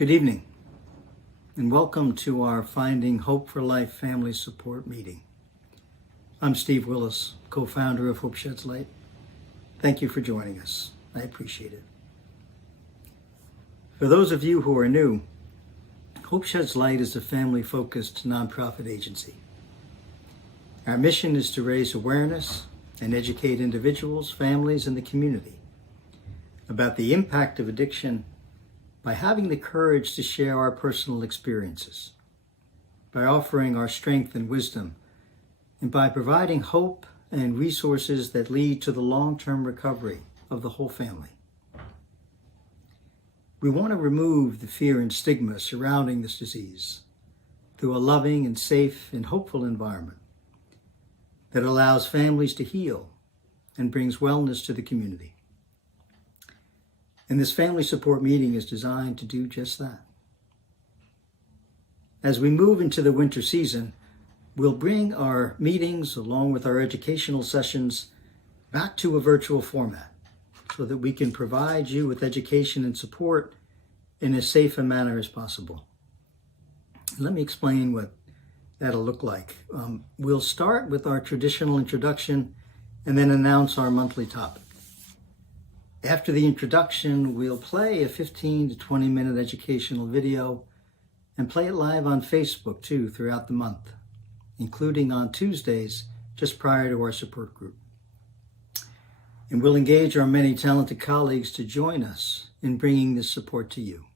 Good evening, and welcome to our Finding Hope for Life Family Support meeting. I'm Steve Willis, co-founder of Hope Sheds Light. Thank you for joining us. I appreciate it. For those of you who are new, Hope Sheds Light is a family-focused nonprofit agency. Our mission is to raise awareness and educate individuals, families, and the community about the impact of addiction by having the courage to share our personal experiences, by offering our strength and wisdom, and by providing hope and resources that lead to the long-term recovery of the whole family. We want to remove the fear and stigma surrounding this disease through a loving and safe and hopeful environment that allows families to heal and brings wellness to the community. And this family support meeting is designed to do just that. As we move into the winter season, we'll bring our meetings along with our educational sessions back to a virtual format so that we can provide you with education and support in as safe a manner as possible. Let me explain what that'll look like. We'll start with our traditional introduction and then announce our monthly topic. After the introduction, we'll play a 15 to 20 minute educational video and play it live on Facebook too throughout the month, including on Tuesdays just prior to our support group. And we'll engage our many talented colleagues to join us in bringing this support to you.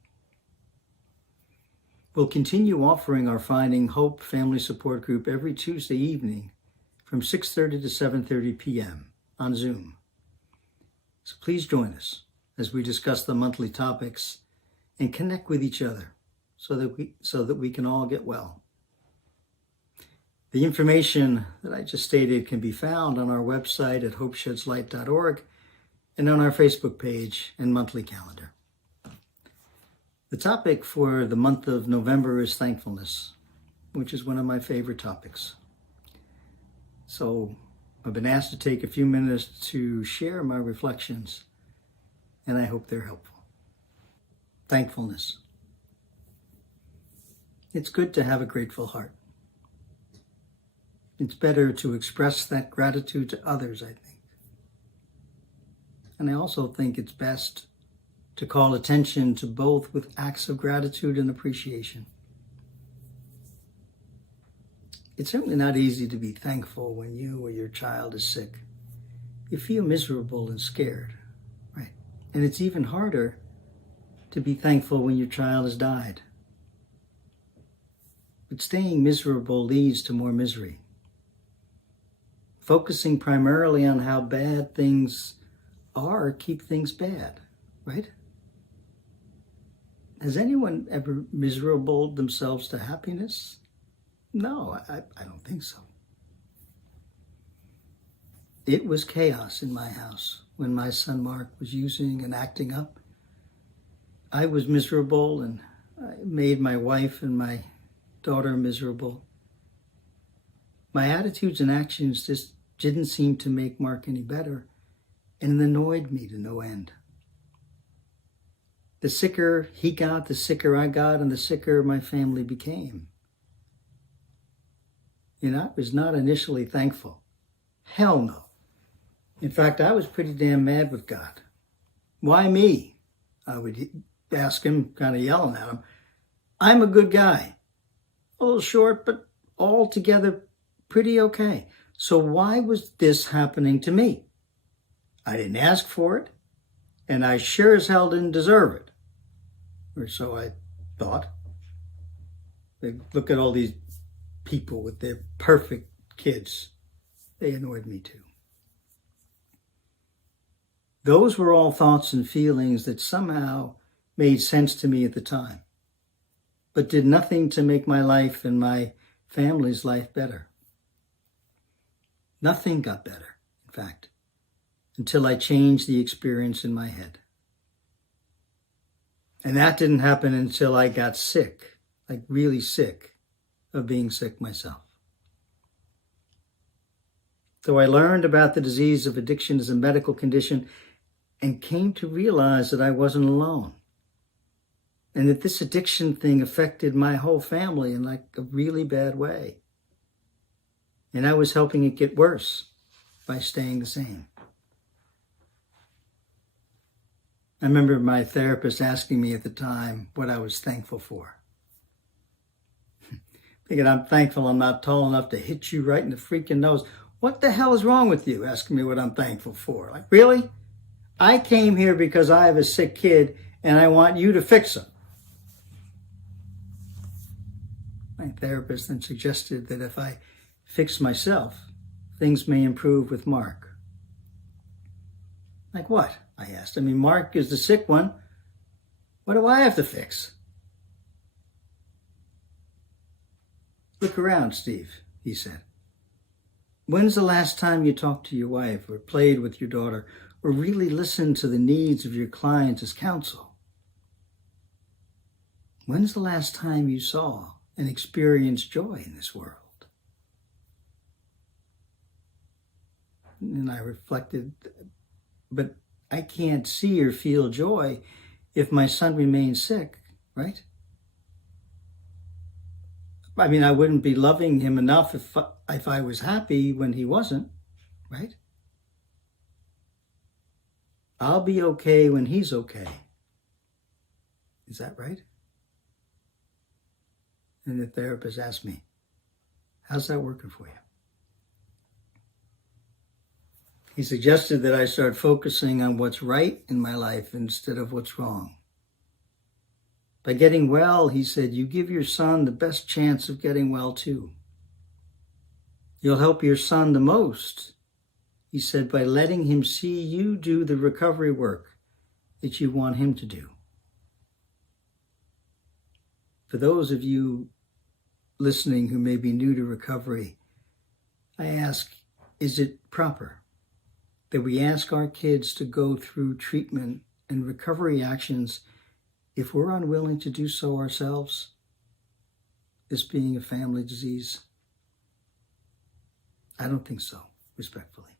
We'll continue offering our Finding Hope Family Support Group every Tuesday evening from 6:30 to 7:30 p.m. on Zoom. So please join us as we discuss the monthly topics and connect with each other so that we can all get well. The information that I just stated can be found on our website at hopeshedslight.org and on our Facebook page and monthly calendar. The topic for the month of November is thankfulness, which is one of my favorite topics. So I've been asked to take a few minutes to share my reflections, and I hope they're helpful. Thankfulness. It's good to have a grateful heart. It's better to express that gratitude to others, I think. And I also think it's best to call attention to both with acts of gratitude and appreciation. It's certainly not easy to be thankful when you or your child is sick. You feel miserable and scared, right? And it's even harder to be thankful when your child has died. But staying miserable leads to more misery. Focusing primarily on how bad things are keep things bad, right? Has anyone ever miserable themselves to happiness? No, I don't think so. It was chaos in my house when my son Mark was using and acting up. I was miserable and I made my wife and my daughter miserable. My attitudes and actions just didn't seem to make Mark any better, and it annoyed me to no end. The sicker he got, the sicker I got, and the sicker my family became. And I was not initially thankful. Hell no. In fact, I was pretty damn mad with God. Why me? I would ask him, kind of yelling at him. I'm a good guy. A little short, but altogether pretty okay. So why was this happening to me? I didn't ask for it, and I sure as hell didn't deserve it. Or so I thought. They look at all these people with their perfect kids. They annoyed me too. Those were all thoughts and feelings that somehow made sense to me at the time, but did nothing to make my life and my family's life better. Nothing got better, in fact, until I changed the experience in my head. And that didn't happen until I got sick, like really sick, of being sick myself. So I learned about the disease of addiction as a medical condition and came to realize that I wasn't alone. and that this addiction thing affected my whole family in like a really bad way. And I was helping it get worse by staying the same. I remember my therapist asking me at the time what I was thankful for. Thinking, I'm thankful I'm not tall enough to hit you right in the freaking nose. What the hell is wrong with you? Asking me what I'm thankful for. Like, really? I came here because I have a sick kid and I want you to fix him. My therapist then suggested that if I fix myself, things may improve with Mark. Like what? I asked. I mean, Mark is the sick one. What do I have to fix? Look around, Steve, he said. When's the last time you talked to your wife or played with your daughter or really listened to the needs of your clients as counsel? When's the last time you saw and experienced joy in this world? And I reflected, but I can't see or feel joy if my son remains sick, right? I mean, I wouldn't be loving him enough if I was happy when he wasn't, right? I'll be okay when he's okay. Is that right? And the therapist asked me, how's that working for you? He suggested that I start focusing on what's right in my life instead of what's wrong. By getting well, he said, you give your son the best chance of getting well too. You'll help your son the most, he said, by letting him see you do the recovery work that you want him to do. For those of you listening who may be new to recovery, I ask, is it proper that we ask our kids to go through treatment and recovery actions if we're unwilling to do so ourselves, this being a family disease? I don't think so, respectfully.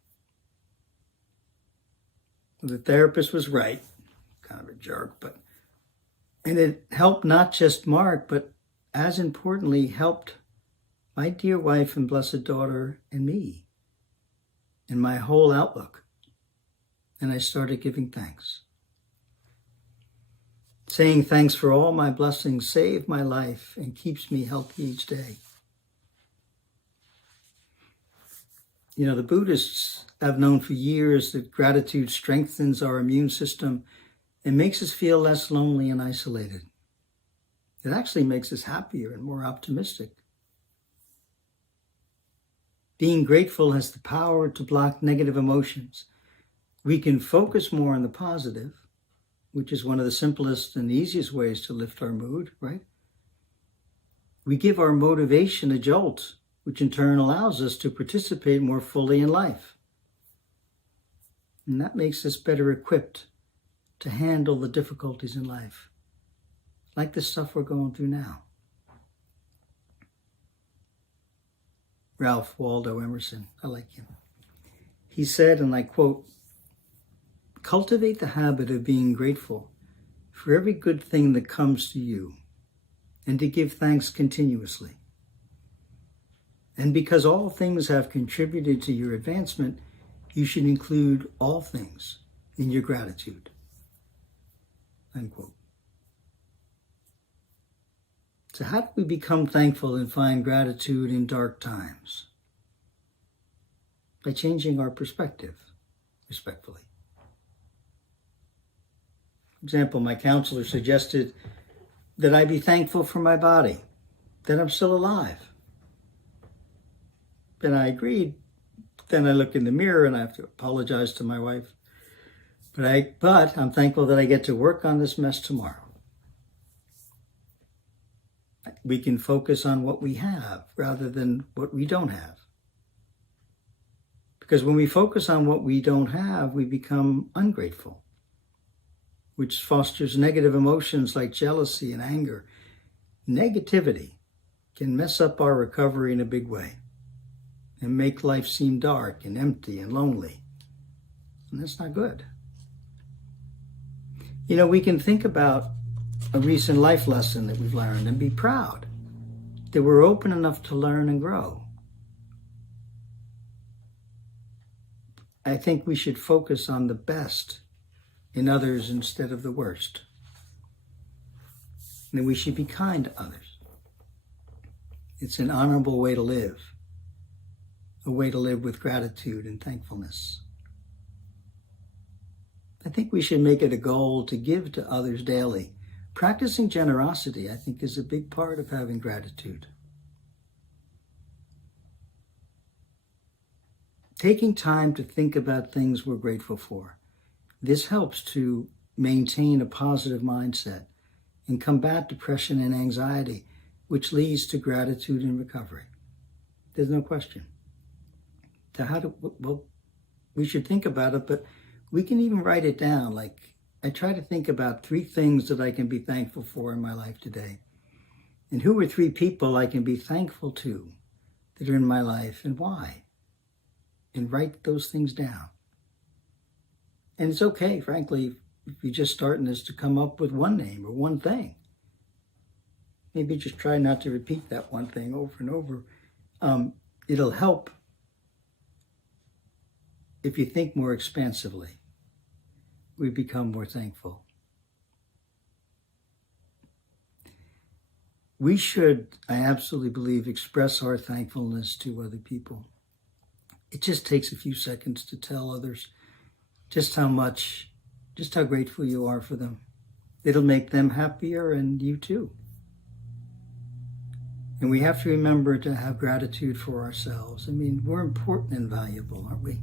The therapist was right, kind of a jerk, and it helped not just Mark, but as importantly, helped my dear wife and blessed daughter and me and my whole outlook. And I started giving thanks. Saying thanks for all my blessings saved my life and keeps me healthy each day. You know, the Buddhists have known for years that gratitude strengthens our immune system and makes us feel less lonely and isolated. It actually makes us happier and more optimistic. Being grateful has the power to block negative emotions. We can focus more on the positive, which is one of the simplest and easiest ways to lift our mood, right? We give our motivation a jolt, which in turn allows us to participate more fully in life. And that makes us better equipped to handle the difficulties in life, like the stuff we're going through now. Ralph Waldo Emerson, I like him. He said, and I quote, cultivate the habit of being grateful for every good thing that comes to you and to give thanks continuously. And because all things have contributed to your advancement, you should include all things in your gratitude. Unquote. So how do we become thankful and find gratitude in dark times? By changing our perspective, respectfully. For example, my counselor suggested that I be thankful for my body, that I'm still alive. Then I agreed. Then I look in the mirror and I have to apologize to my wife. But I'm thankful that I get to work on this mess tomorrow. We can focus on what we have rather than what we don't have. Because when we focus on what we don't have, we become ungrateful, which fosters negative emotions like jealousy and anger. Negativity can mess up our recovery in a big way and make life seem dark and empty and lonely. And that's not good. You know, we can think about a recent life lesson that we've learned, and be proud that we're open enough to learn and grow. I think we should focus on the best in others instead of the worst. And that we should be kind to others. It's an honorable way to live, a way to live with gratitude and thankfulness. I think we should make it a goal to give to others daily. Practicing generosity, I think, is a big part of having gratitude. Taking time to think about things we're grateful for. This helps to maintain a positive mindset and combat depression and anxiety, which leads to gratitude and recovery. There's no question. We should think about it, but we can even write it down. Like, I try to think about 3 things that I can be thankful for in my life today. And who are 3 people I can be thankful to that are in my life, and why? And write those things down. And it's okay, frankly, if you're just starting this, to come up with one name or one thing. Maybe just try not to repeat that one thing over and over. It'll help if you think more expansively. We become more thankful. We should, I absolutely believe, express our thankfulness to other people. It just takes a few seconds to tell others just how grateful you are for them. It'll make them happier, and you too. And we have to remember to have gratitude for ourselves. I mean, we're important and valuable, aren't we?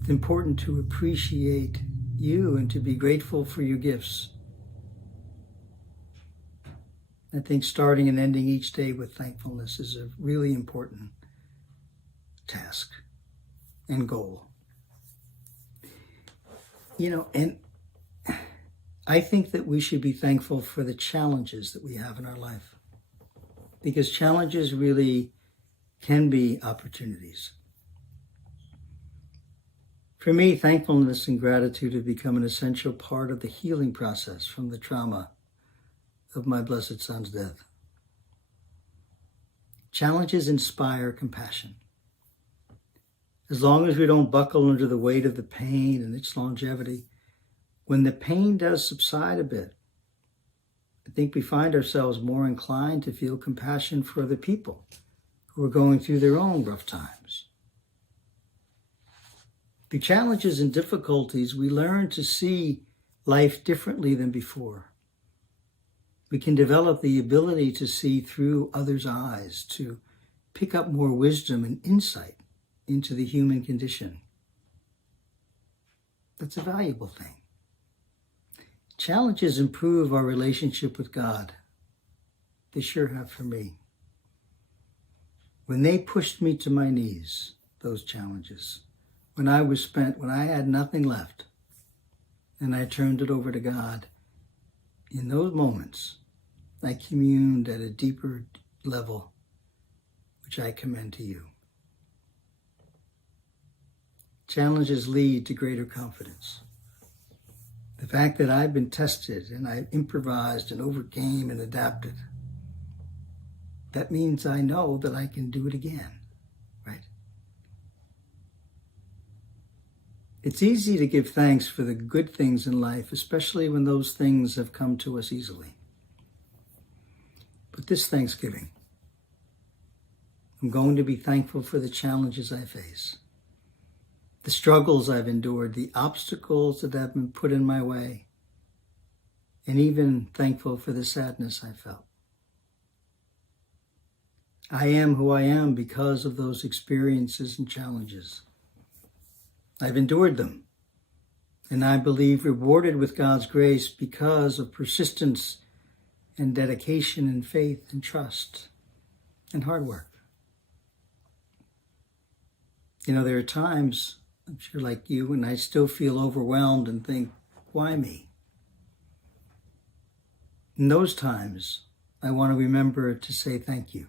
It's important to appreciate you and to be grateful for your gifts. I think starting and ending each day with thankfulness is a really important task and goal. And I think that we should be thankful for the challenges that we have in our life, because challenges really can be opportunities. For me, thankfulness and gratitude have become an essential part of the healing process from the trauma of my blessed son's death. Challenges inspire compassion. As long as we don't buckle under the weight of the pain and its longevity, when the pain does subside a bit, I think we find ourselves more inclined to feel compassion for other people who are going through their own rough times. Through challenges and difficulties, we learn to see life differently than before. We can develop the ability to see through others' eyes, to pick up more wisdom and insight into the human condition. That's a valuable thing. Challenges improve our relationship with God. They sure have for me. When they pushed me to my knees, those challenges, when I had nothing left, and I turned it over to God, in those moments, I communed at a deeper level, which I commend to you. Challenges lead to greater confidence. The fact that I've been tested and I improvised and overcame and adapted, that means I know that I can do it again, right? It's easy to give thanks for the good things in life, especially when those things have come to us easily. But this Thanksgiving, I'm going to be thankful for the challenges I face, the struggles I've endured, the obstacles that have been put in my way, and even thankful for the sadness I felt. I am who I am because of those experiences and challenges. I've endured them, and I believe rewarded with God's grace because of persistence and dedication and faith and trust and hard work. There are times, I'm sure like you, when I still feel overwhelmed and think, why me? In those times, I want to remember to say thank you.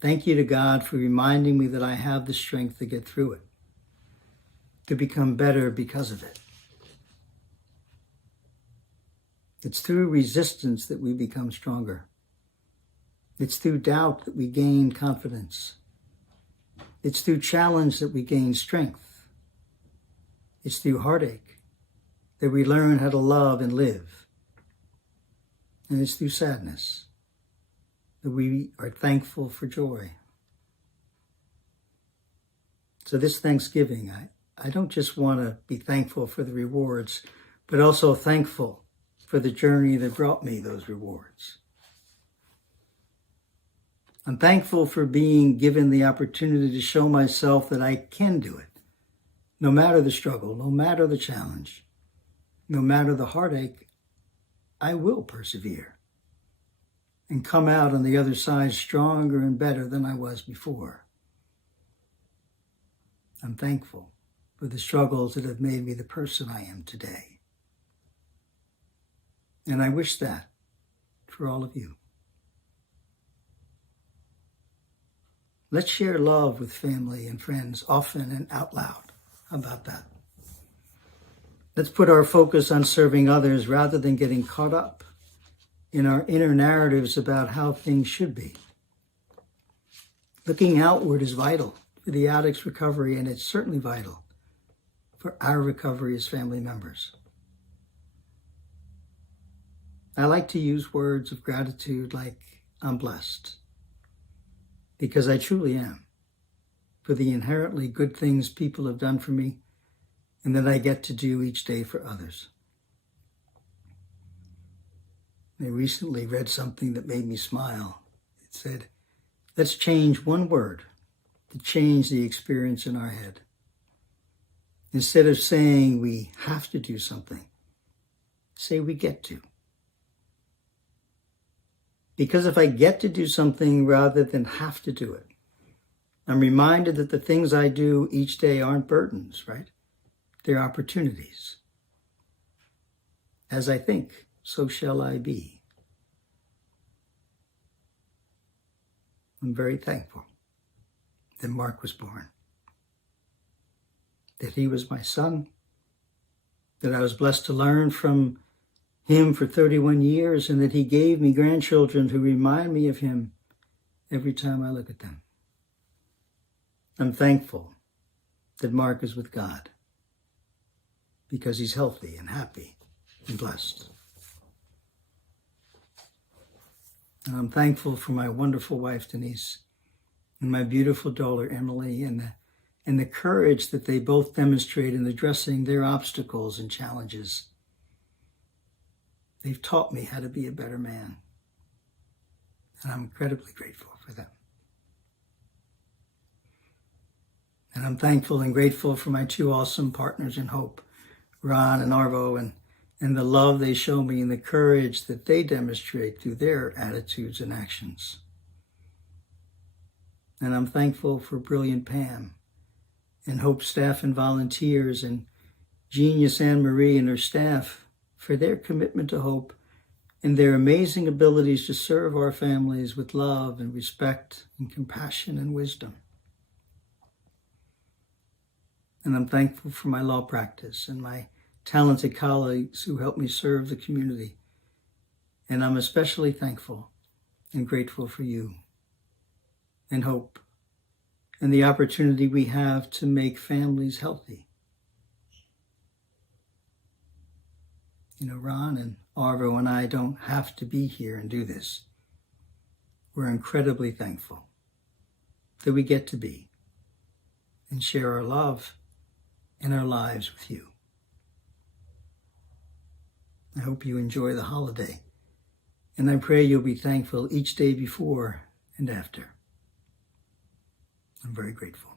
Thank you to God for reminding me that I have the strength to get through it, to become better because of it. It's through resistance that we become stronger. It's through doubt that we gain confidence. It's through challenge that we gain strength. It's through heartache that we learn how to love and live. And it's through sadness that we are thankful for joy. So this Thanksgiving, I don't just want to be thankful for the rewards, but also thankful for the journey that brought me those rewards. I'm thankful for being given the opportunity to show myself that I can do it, no matter the struggle, no matter the challenge, no matter the heartache. I will persevere and come out on the other side stronger and better than I was before. I'm thankful for the struggles that have made me the person I am today. And I wish that for all of you. Let's share love with family and friends often and out loud. How about that? Let's put our focus on serving others rather than getting caught up in our inner narratives about how things should be. Looking outward is vital for the addict's recovery, and it's certainly vital for our recovery as family members. I like to use words of gratitude like, I'm blessed, because I truly am, for the inherently good things people have done for me and that I get to do each day for others. I recently read something that made me smile. It said, let's change one word to change the experience in our head. Instead of saying we have to do something, say we get to. Because if I get to do something rather than have to do it, I'm reminded that the things I do each day aren't burdens, right? They're opportunities. As I think, so shall I be. I'm very thankful that Mark was born, that he was my son, that I was blessed to learn from him for 31 years, and that he gave me grandchildren who remind me of him every time I look at them. I'm thankful that Mark is with God because he's healthy and happy and blessed. And I'm thankful for my wonderful wife, Denise, and my beautiful daughter, Emily, and the courage that they both demonstrate in addressing their obstacles and challenges. They've taught me how to be a better man, and I'm incredibly grateful for them. And I'm thankful and grateful for my two awesome partners in hope, Ron and Arvo, and the love they show me and the courage that they demonstrate through their attitudes and actions. And I'm thankful for brilliant Pam and Hope staff and volunteers, and Genius Anne-Marie and her staff for their commitment to hope and their amazing abilities to serve our families with love and respect and compassion and wisdom. And I'm thankful for my law practice and my talented colleagues who help me serve the community. And I'm especially thankful and grateful for you and hope and the opportunity we have to make families healthy. You know, Ron and Arvo and I don't have to be here and do this. We're incredibly thankful that we get to be and share our love and our lives with you. I hope you enjoy the holiday, and I pray you'll be thankful each day before and after. I'm very grateful.